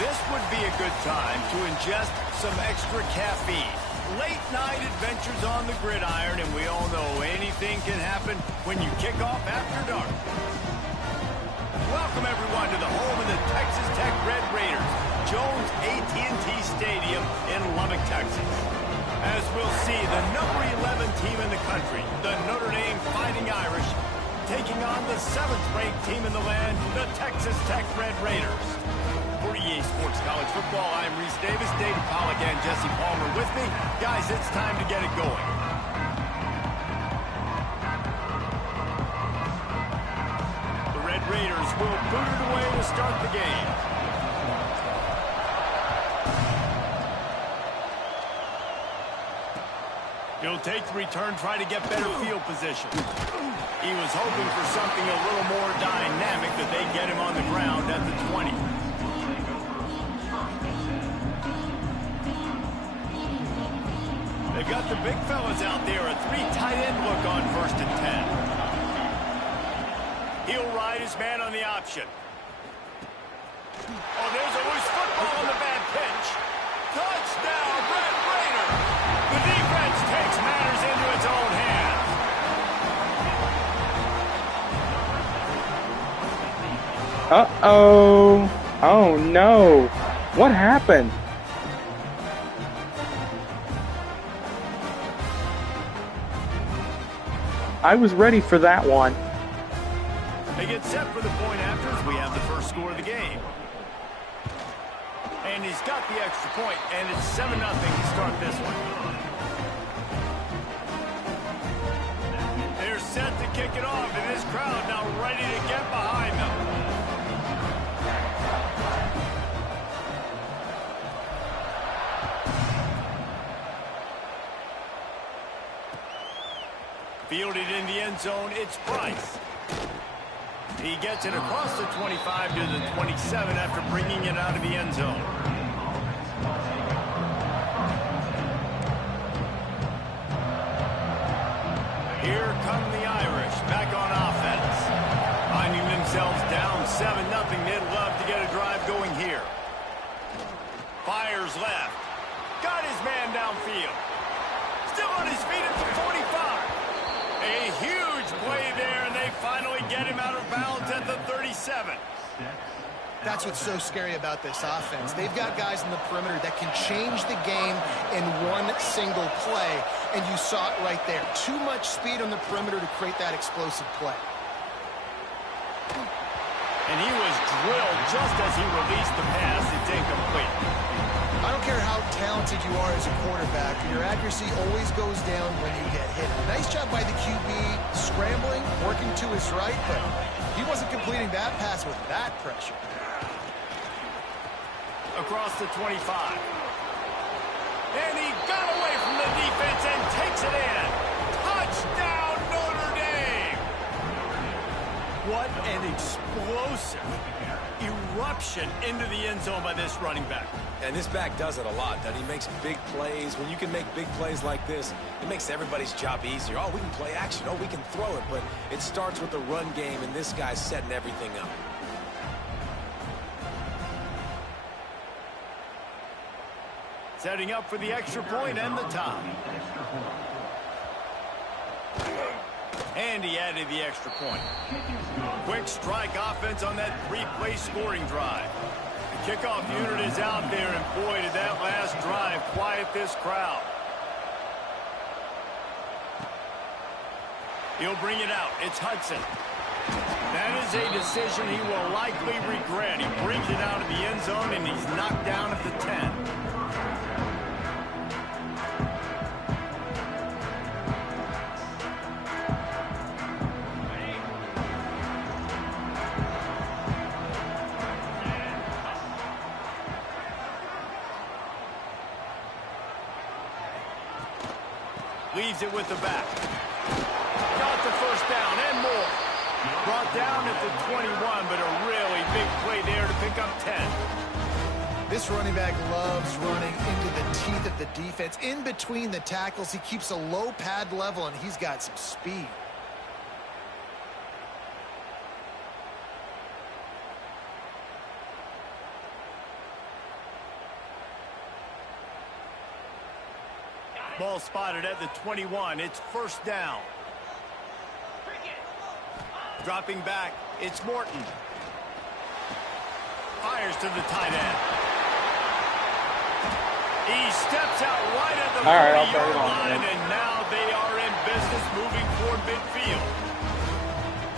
This would be a good time to ingest some extra caffeine. Late night adventures on the gridiron, and we all know anything can happen when you kick off after dark. Welcome everyone to the home of the Texas Tech Red Raiders, Jones AT&T Stadium in Lubbock, Texas. As we'll see, the number 11 team in the country, the Notre Dame Fighting Irish, taking on the 7th-ranked team in the land, the Texas Tech Red Raiders. For EA Sports College Football, I'm Reese Davis, Dave Pollock, and Jesse Palmer with me. Guys, it's time to get it going. The Red Raiders will boot it away to start the game. He'll take the return, try to get better field position. He was hoping for something a little more dynamic, that they get him on the ground at the 20. They've got the big fellas out there, a 3 tight end look on 1st and 10. He'll ride his man on the option. Oh, there's a loose football on the bad pitch. Touchdown, Red Raider. The defense takes matters into its own hands. Uh-oh. Oh, no. What happened? I was ready for that one. They get set for the point after as we have the first score of the game. And he's got the extra point, and it's 7-0 to start this one. They're set to kick it off, and this crowd now ready to get behind them. Fielded in the end zone, it's Price. He gets it across the 25 to the 27 after bringing it out of the end zone. Here come the Irish, back on offense. Finding themselves down 7-0, they'd love to get a drive going here. Fires left. Got his man downfield. Still on his feet at the 45. A huge play there, and they finally get him out of bounds at the 37. That's what's so scary about this offense. They've got guys in the perimeter that can change the game in one single play, and you saw it right there. Too much speed on the perimeter to create that explosive play. And he was drilled just as he released the pass. It's incomplete. I don't care how talented you are as a quarterback, your accuracy always goes down when you get hit. Nice job by the QB scrambling, working to his right, but he wasn't completing that pass with that pressure. Across the 25. And he got away from the defense and takes it in. Touchdown, Notre Dame! What an explosive eruption into the end zone by this running back. And this back does it a lot, doesn't he? Makes big plays. When you can make big plays like this, it makes everybody's job easier. Oh, we can play action. Oh, we can throw it. But it starts with the run game, and this guy's setting everything up. Setting up for the extra point and the tie. And he added the extra point. Quick strike offense on that 3-play scoring drive. The kickoff unit is out there, and boy, did that last drive quiet this crowd. He'll bring it out. It's Hudson. That is a decision he will likely regret. He brings it out of the end zone, and he's knocked down at the 10. Leaves it with the back. Got the first down and more. Brought down at the 21, but a really big play there to pick up 10. This running back loves running into the teeth of the defense. In between the tackles, he keeps a low pad level, and he's got some speed. Ball spotted at the 21. It's first down. Dropping back, it's Morton. Fires to the tight end. He steps out right at the 40-yard line, and now they are in business moving toward midfield.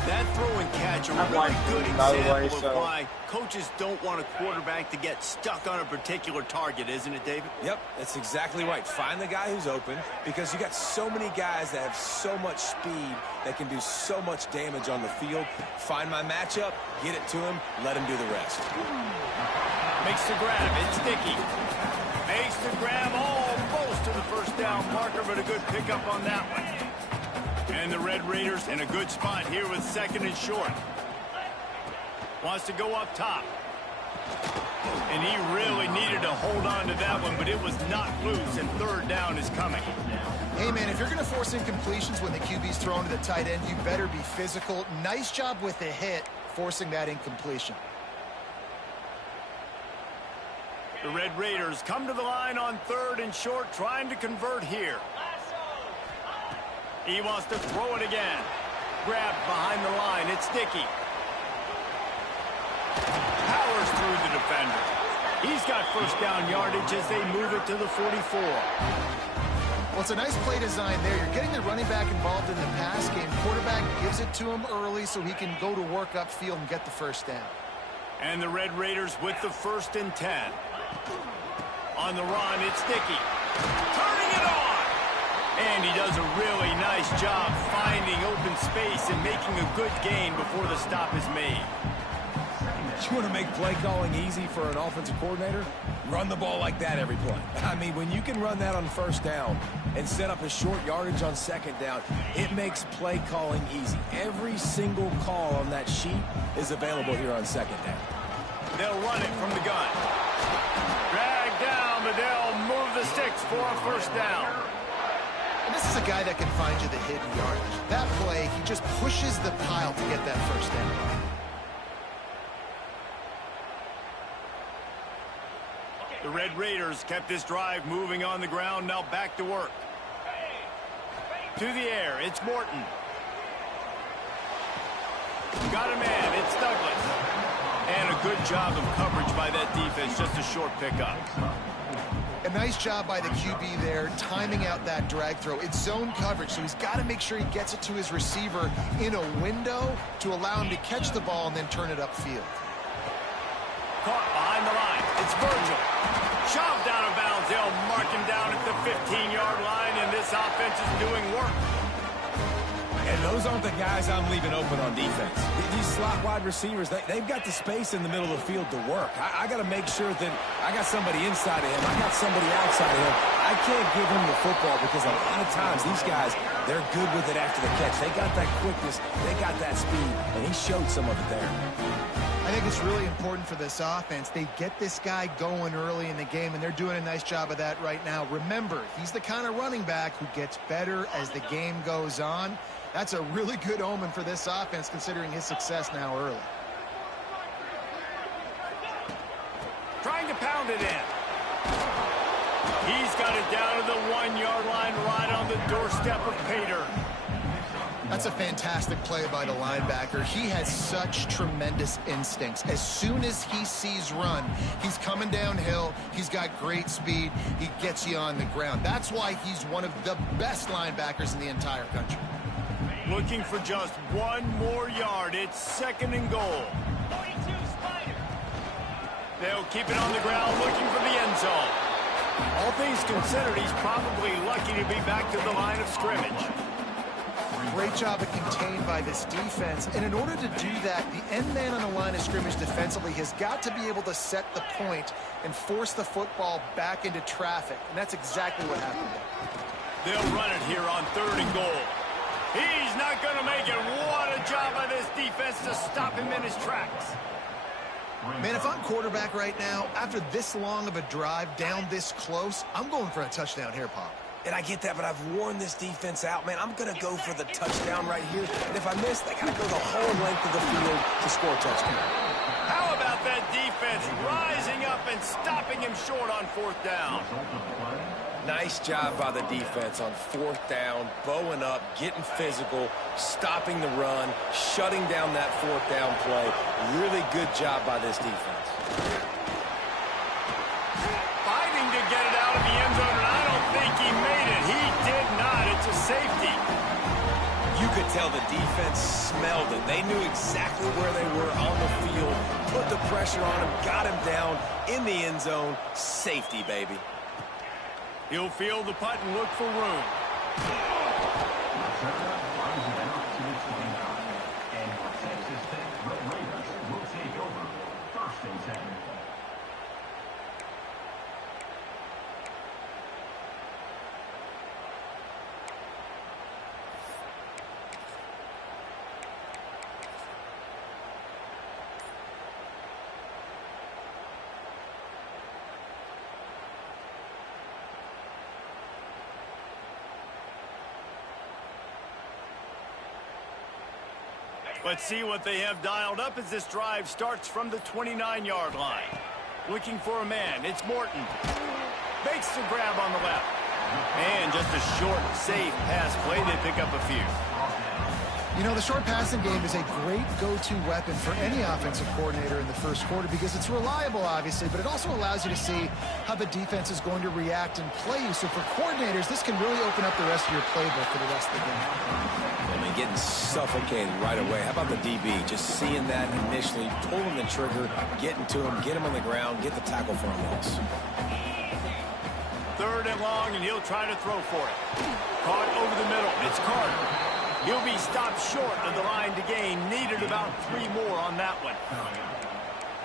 That throw and catch a really good example of why coaches don't want a quarterback to get stuck on a particular target, isn't it, David? Yep, that's exactly right. Find the guy who's open, because you got so many guys that have so much speed that can do so much damage on the field. Find my matchup, get it to him, let him do the rest. Makes the grab, it's Dickey. Makes the grab almost to the first down marker, but a good pickup on that one. And the Red Raiders in a good spot here with second and short. Wants to go up top. And he really needed to hold on to that one, but it was not loose, and third down is coming. Hey, man, if you're going to force incompletions when the QB's thrown to the tight end, you better be physical. Nice job with the hit, forcing that incompletion. The Red Raiders come to the line on third and short, trying to convert here. He wants to throw it again. Grabbed behind the line. It's Dickey. Powers through the defender. He's got first down yardage as they move it to the 44. Well, it's a nice play design there. You're getting the running back involved in the pass game. Quarterback gives it to him early so he can go to work upfield and get the first down. And the Red Raiders with the 1st and 10. On the run, it's Dickey. Turning it on. And he does a really nice job finding open space and making a good gain before the stop is made. You want to make play calling easy for an offensive coordinator? Run the ball like that every play. I mean, when you can run that on first down and set up a short yardage on second down, it makes play calling easy. Every single call on that sheet is available here on second down. They'll run it from the gun. Drag down, but they'll move the sticks for a first down. And this is a guy that can find you the hidden yardage. That play, he just pushes the pile to get that first down. The Red Raiders kept this drive moving on the ground, now back to work. To the air, it's Morton. Got a man, it's Douglas. And a good job of coverage by that defense, just a short pickup. A nice job by the QB there, timing out that drag throw. It's zone coverage, so he's got to make sure he gets it to his receiver in a window to allow him to catch the ball and then turn it upfield. Caught behind the line. It's Virgil. Shoved out of bounds. They'll mark him down at the 15-yard line, and this offense is doing work. And those aren't the guys I'm leaving open on defense. These slot wide receivers, they've got the space in the middle of the field to work. I got to make sure that I got somebody inside of him. I got somebody outside of him. I can't give him the football because a lot of times these guys, they're good with it after the catch. They got that quickness. They got that speed, and he showed some of it there. I think it's really important for this offense. They get this guy going early in the game, and they're doing a nice job of that right now. Remember, he's the kind of running back who gets better as the game goes on. That's a really good omen for this offense, considering his success now early. Trying to pound it in. He's got it down to the 1-yard line, right on the doorstep of Pater. That's a fantastic play by the linebacker. He has such tremendous instincts. As soon as he sees run, he's coming downhill. He's got great speed. He gets you on the ground. That's why he's one of the best linebackers in the entire country. Looking for just one more yard. It's 2nd and goal. They'll keep it on the ground, looking for the end zone. All things considered, he's probably lucky to be back to the line of scrimmage. Great job of contained by this defense. And in order to do that, the end man on the line of scrimmage defensively has got to be able to set the point and force the football back into traffic. And that's exactly what happened there. They'll run it here on 3rd and goal. He's not going to make it. What a job by this defense to stop him in his tracks. Man, if I'm quarterback right now, after this long of a drive down this close, I'm going for a touchdown here, Pop. And I get that, but I've worn this defense out, man. I'm going to go for the touchdown right here. And if I miss, they got to go the whole length of the field to score a touchdown. How about that defense rising up and stopping him short on 4th down? Nice job by the defense on 4th down, bowing up, getting physical, stopping the run, shutting down that 4th down play. Really good job by this defense. Fighting to get it out of the end zone, and I don't think he made it. He did not. It's a safety. You could tell the defense smelled it. They knew exactly where they were on the field, put the pressure on him, got him down in the end zone. Safety, baby. He'll field the punt and look for room. Let's see what they have dialed up as this drive starts from the 29-yard line. Looking for a man. It's Morton. Makes the grab on the left. And just a short, safe pass play. They pick up a few. You know, the short passing game is a great go-to weapon for any offensive coordinator in the first quarter because it's reliable, obviously, but it also allows you to see how the defense is going to react and play you. So for coordinators, this can really open up the rest of your playbook for the rest of the game. I mean, getting suffocated right away. How about the DB? Just seeing that initially, pulling the trigger, getting to him, get him on the ground, get the tackle for a loss. 3rd and long, and he'll try to throw for it. Caught over the middle. It's Carter. He'll be stopped short of the line to gain. Needed about 3 more on that one.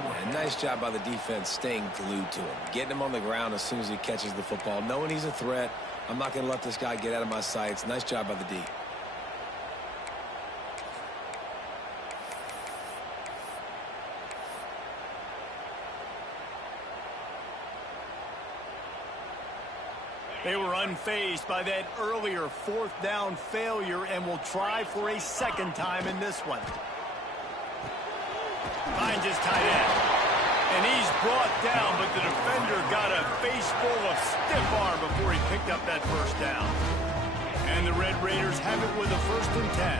Yeah, nice job by the defense staying glued to him. Getting him on the ground as soon as he catches the football. Knowing he's a threat. I'm not going to let this guy get out of my sights. Nice job by the D. They were unfazed by that earlier 4th down failure and will try for a 2nd time in this one. Finds his tight end. And he's brought down, but the defender got a face full of stiff arm before he picked up that 1st down. And the Red Raiders have it with a 1st and 10.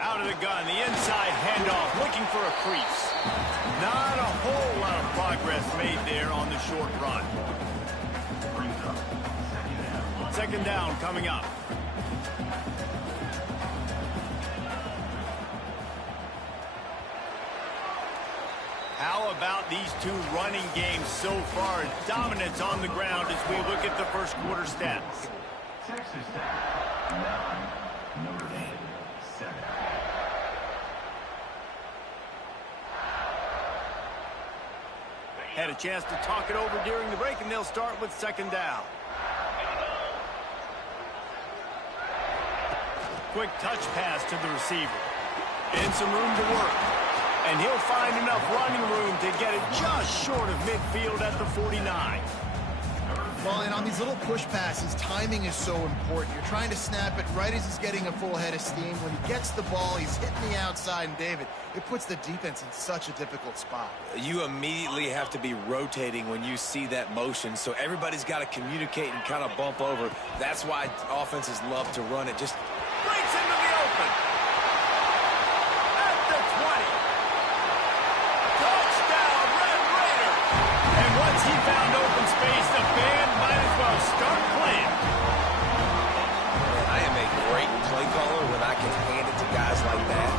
Out of the gun, the inside handoff, looking for a crease. Not a whole lot of progress made there on the short run. 2nd down coming up. How about these two running games so far? Dominance on the ground as we look at the first quarter stats. Texas Tech, 9, Notre Dame, 7. Had a chance to talk it over during the break, and they'll start with 2nd down. Quick touch pass to the receiver. And some room to work. And he'll find enough running room to get it just short of midfield at the 49. Well, and on these little push passes, timing is so important. You're trying to snap it right as he's getting a full head of steam. When he gets the ball, he's hitting the outside, and David, it puts the defense in such a difficult spot. You immediately have to be rotating when you see that motion, so everybody's got to communicate and kind of bump over. That's why offenses love to run it. Just breaks into the open. At the 20. Touchdown, Red Raider. And once he found open space, the band might as well start playing. I am a great play caller when I can hand it to guys like that.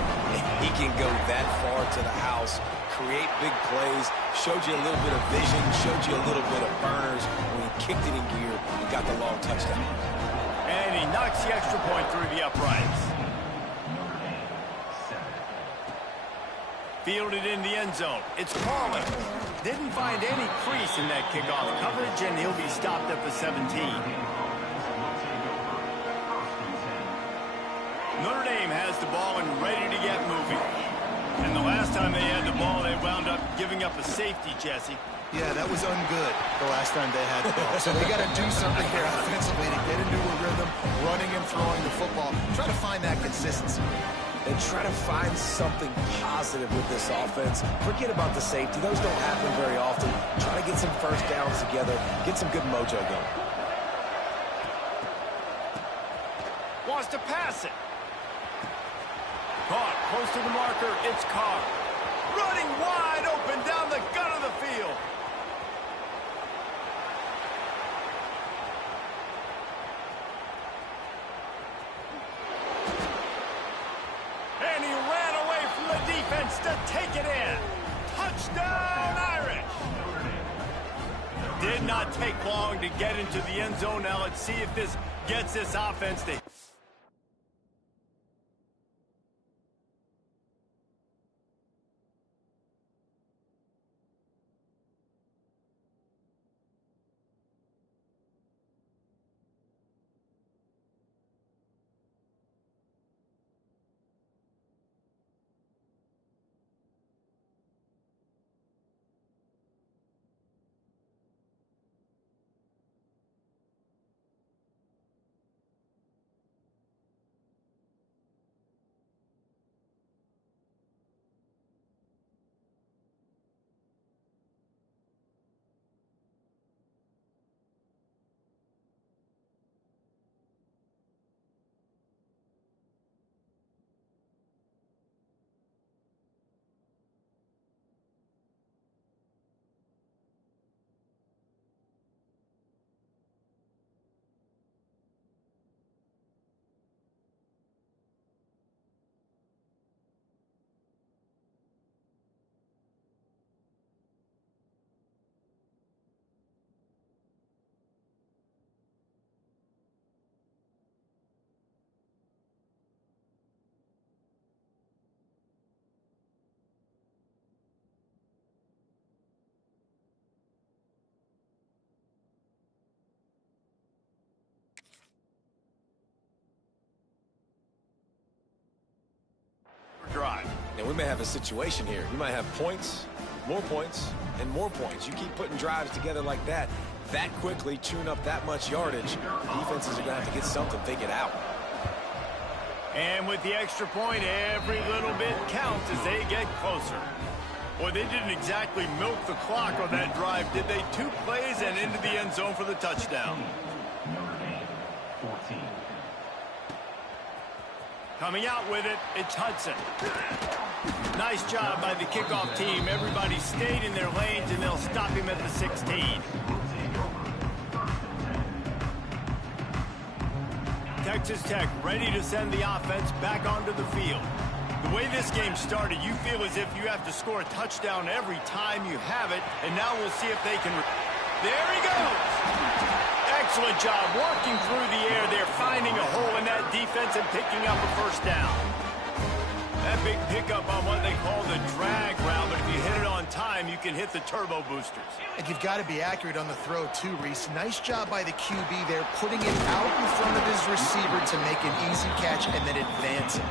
He can go that far to the house, create big plays, showed you a little bit of vision, showed you a little bit of burners when he kicked it in gear and got the long touchdown. And he knocks the extra point through the uprights. Fielded in the end zone. It's Carlin. Didn't find any crease in that kickoff coverage, and he'll be stopped at the 17. Notre Dame has the ball and ready to get moving. And the last time they had the ball, they wound up giving up a safety, Jesse. Yeah, that was ungood the last time they had the ball. So they got to do something here offensively to get into a rhythm, running and throwing the football. Try to find that consistency. and try to find something positive with this offense. Forget about the safety. Those don't happen very often. Try to get some first downs together, get some good mojo going. Wants to pass it. Caught close to the marker. It's Carr. Running wide open down the gut of the field. And he ran away from the defense to take it in. Touchdown, Irish. Did not take long to get into the end zone. Now let's see if this gets this offense to... drive. Now, we may have a situation here. We might have points, and more points. You keep putting drives together like that quickly, tune up that much yardage, defenses are going to have to get something figured out. And with the extra point, every little bit counts as they get closer. Boy, they didn't exactly milk the clock on that drive, did they? 2 plays and into the end zone for the touchdown. Notre Dame, 14. Coming out with it, it's Hudson. Nice job by the kickoff team. Everybody stayed in their lanes, and they'll stop him at the 16. Texas Tech ready to send the offense back onto the field. The way this game started, you feel as if you have to score a touchdown every time you have it, and now we'll see if they can... There he goes! Excellent job working through the air there, finding a hole in that defense and picking up a first down. That big pickup on what they call the drag route, but if you hit it on time, you can hit the turbo boosters. And you've got to be accurate on the throw, too, Reese. Nice job by the QB there, putting it out in front of his receiver to make an easy catch and then advance it.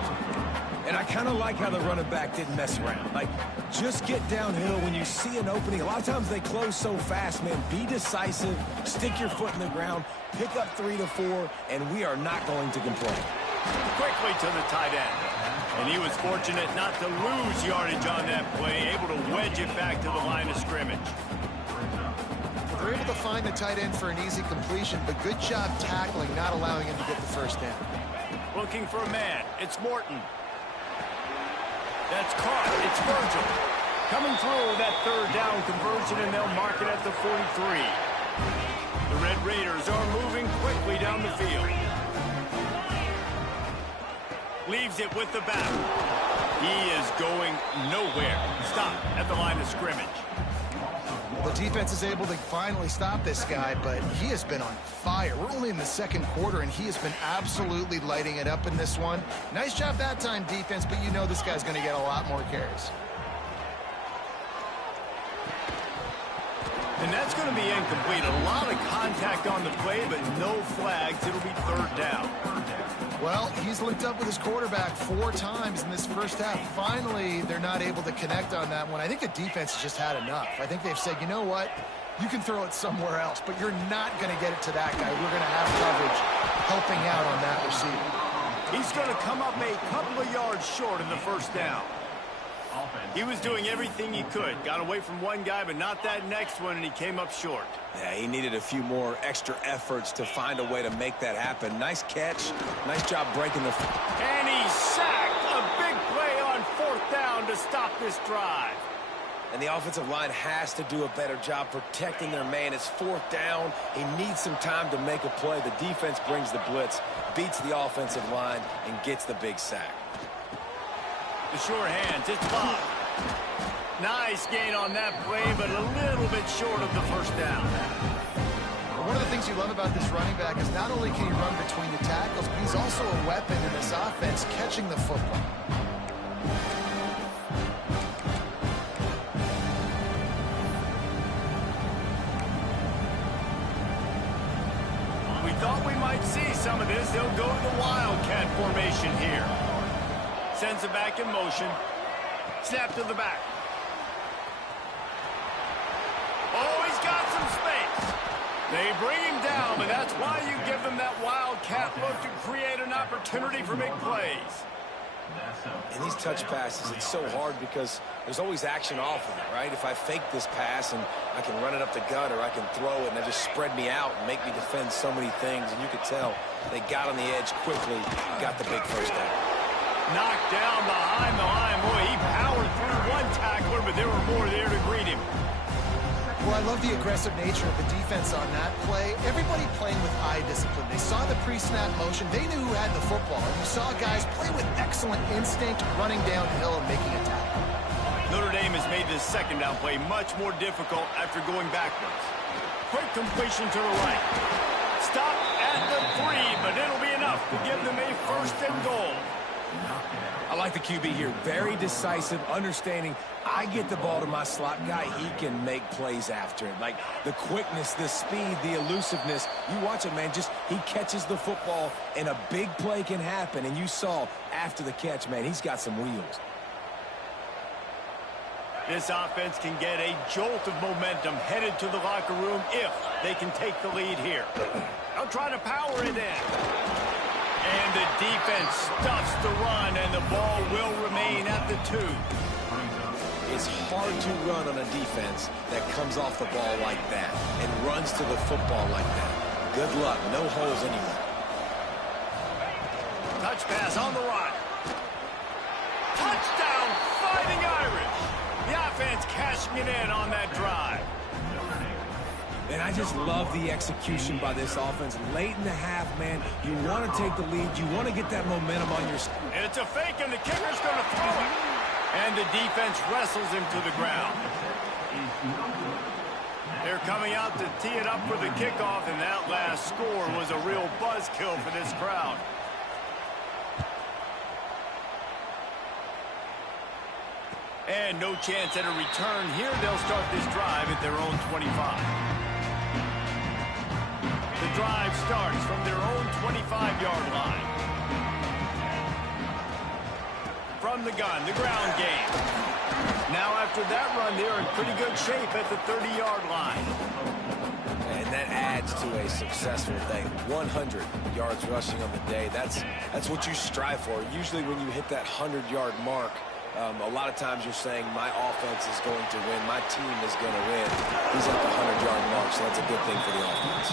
And I kind of like how the running back didn't mess around. Like, just get downhill when you see an opening. A lot of times they close so fast, man. Be decisive, stick your foot in the ground, pick up 3 to 4, and we are not going to complain. Quickly to the tight end. And he was fortunate not to lose yardage on that play, able to wedge it back to the line of scrimmage. They're able to find the tight end for an easy completion, but good job tackling, not allowing him to get the first down. Looking for a man. It's Morton. That's caught. It's Virgil. Coming through that 3rd down conversion, and they'll mark it at the 43. The Red Raiders are moving quickly down the field. Leaves it with the back. He is going nowhere. Stop at the line of scrimmage. The defense is able to finally stop this guy, but he has been on fire. We're only in the 2nd quarter, and he has been absolutely lighting it up in this one. Nice job that time, defense, but you know this guy's going to get a lot more carries. And that's going to be incomplete. A lot of contact on the play, but no flags. It'll be 3rd down. Well, he's linked up with his quarterback 4 times in this first half. Finally, they're not able to connect on that one. I think the defense has just had enough. I think they've said, you know what? You can throw it somewhere else, but you're not going to get it to that guy. We're going to have coverage helping out on that receiver. He's going to come up a couple of yards short of the first down. He was doing everything he could. Got away from one guy, but not that next one, and he came up short. Yeah, he needed a few more extra efforts to find a way to make that happen. Nice catch. Nice job breaking the... And he sacked. A big play on fourth down to stop this drive. And the offensive line has to do a better job protecting their man. It's fourth down. He needs some time to make a play. The defense brings the blitz, beats the offensive line, and gets the big sack. The sure hands, it's Bob. Nice gain on that play, but a little bit short of the first down. One of the things you love about this running back is not only can he run between the tackles, but he's also a weapon in this offense, catching the football. We thought we might see some of this. They'll go to the Wildcat formation here. Sends it back in motion. Snap to the back. Oh, he's got some space. They bring him down, but that's why you give them that Wildcat look to create an opportunity for big plays. In these touch passes, it's so hard because there's always action off of it, right? If I fake this pass and I can run it up the gut or I can throw it and they just spread me out and make me defend so many things, and you could tell they got on the edge quickly, got the big first down. Knocked down behind the line. Boy, he powered through one tackler, but there were more there to greet him. Well, I love the aggressive nature of the defense on that play. Everybody playing with eye discipline. They saw the pre-snap motion. They knew who had the football. And you saw guys play with excellent instinct, running downhill and making a tackle. Notre Dame has made this second down play much more difficult after going backwards. Quick completion to the right. Stop at the 3, but it'll be enough to give them a first and goal. I like the QB here. Very decisive, understanding I get the ball to my slot guy, he can make plays after it. Like the quickness, the speed, the elusiveness. You watch it, man, just he catches the football and a big play can happen. And you saw after the catch, man, he's got some wheels. This offense can get a jolt of momentum headed to the locker room if they can take the lead here. They'll try to power it in. And the defense stuffs the run, and the ball will remain at the 2. It's hard to run on a defense that comes off the ball like that and runs to the football like that. Good luck. No holes anywhere. Touch pass on the right. Touchdown, Fighting Irish. The offense cashing it in on that drive. And I just love the execution by this offense. Late in the half, man, you want to take the lead. You want to get that momentum on your... It's a fake, and the kicker's going to throw it. And the defense wrestles him to the ground. They're coming out to tee it up for the kickoff, and that last score was a real buzzkill for this crowd. And no chance at a return here. They'll start this drive at their own 25. The drive starts from their own 25-yard line. From the gun, the ground game. Now after that run, they're in pretty good shape at the 30-yard line. And that adds to a successful day. 100 yards rushing on the day. That's what you strive for. Usually when you hit that 100-yard mark, a lot of times you're saying my offense is going to win, my team is going to win. He's at the 100-yard mark, so that's a good thing for the offense.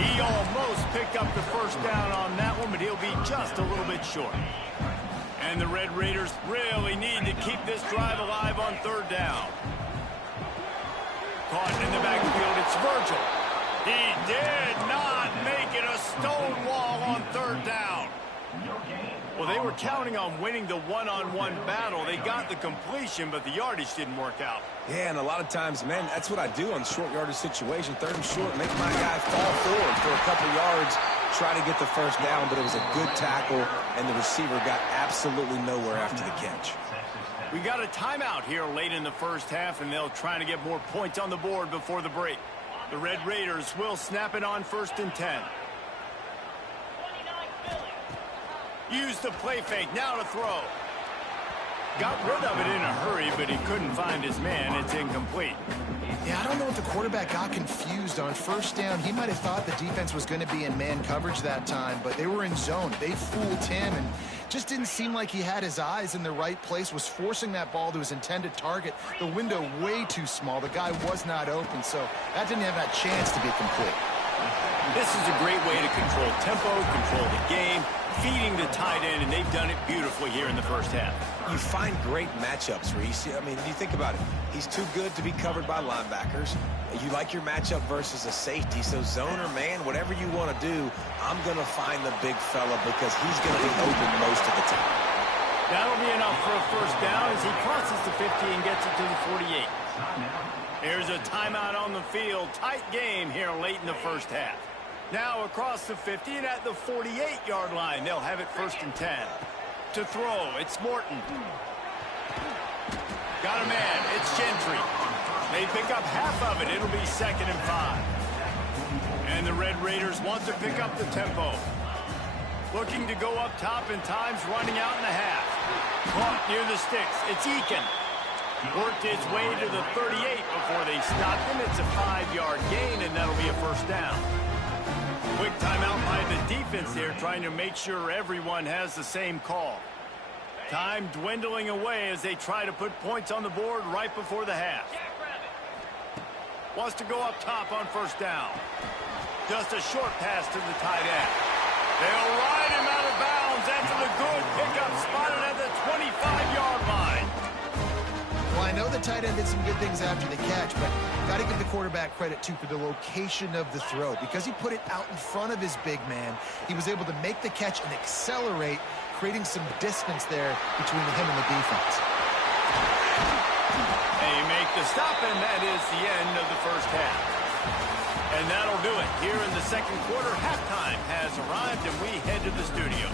He almost picked up the first down on that one, but he'll be just a little bit short. And the Red Raiders really need to keep this drive alive on third down. Caught in the backfield, it's Virgil. He did not make it a stone wall on third down. Well, they were counting on winning the one-on-one battle. They got the completion, but the yardage didn't work out. Yeah, and a lot of times, man, that's what I do on short yardage situation. Third and short, make my guy fall forward for a couple yards, try to get the first down, but it was a good tackle, and the receiver got absolutely nowhere after the catch. We got a timeout here late in the first half, and they'll try to get more points on the board before the break. The Red Raiders will snap it on 1st and 10. Use the play fake, now to throw. Got rid of it in a hurry, but he couldn't find his man. It's incomplete. Yeah, I don't know if the quarterback got confused on first down. He might have thought the defense was going to be in man coverage that time, but they were in zone. They fooled him and just didn't seem like he had his eyes in the right place, was forcing that ball to his intended target. The window way too small. The guy was not open, so that didn't have that chance to be complete. This is a great way to control tempo, control the game, feeding the tight end, and they've done it beautifully here in the first half. You find great matchups, Reese. I mean, you think about it. He's too good to be covered by linebackers. You like your matchup versus a safety, so zone or man, whatever you want to do, I'm going to find the big fella because he's going to be open most of the time. That'll be enough for a first down as he crosses the 50 and gets it to the 48. Here's a timeout on the field. Tight game here late in the first half. Now across the 50 and at the 48-yard line, they'll have it 1st and 10. To throw, it's Morton. Got a man, it's Gentry. They pick up half of it. It'll be 2nd and 5. And the Red Raiders want to pick up the tempo. Looking to go up top, and time's running out in the half. Caught near the sticks. It's Eakin. Worked his way to the 38 before they stopped him. It's a 5-yard gain, and that'll be a first down. Quick timeout by the defense here, trying to make sure everyone has the same call. Time dwindling away as they try to put points on the board right before the half. Wants to go up top on first down. Just a short pass to the tight end. They'll ride him out of bounds after the good pickup spotted at the 25-yard line. Well, I know the tight end did some good things after the catch, but got to give the quarterback credit, too, for the location of the throw. Because he put it out in front of his big man, he was able to make the catch and accelerate, creating some distance there between him and the defense. They make the stop, and that is the end of the first half. And that'll do it. Here in the second quarter, halftime has arrived, and we head to the studio.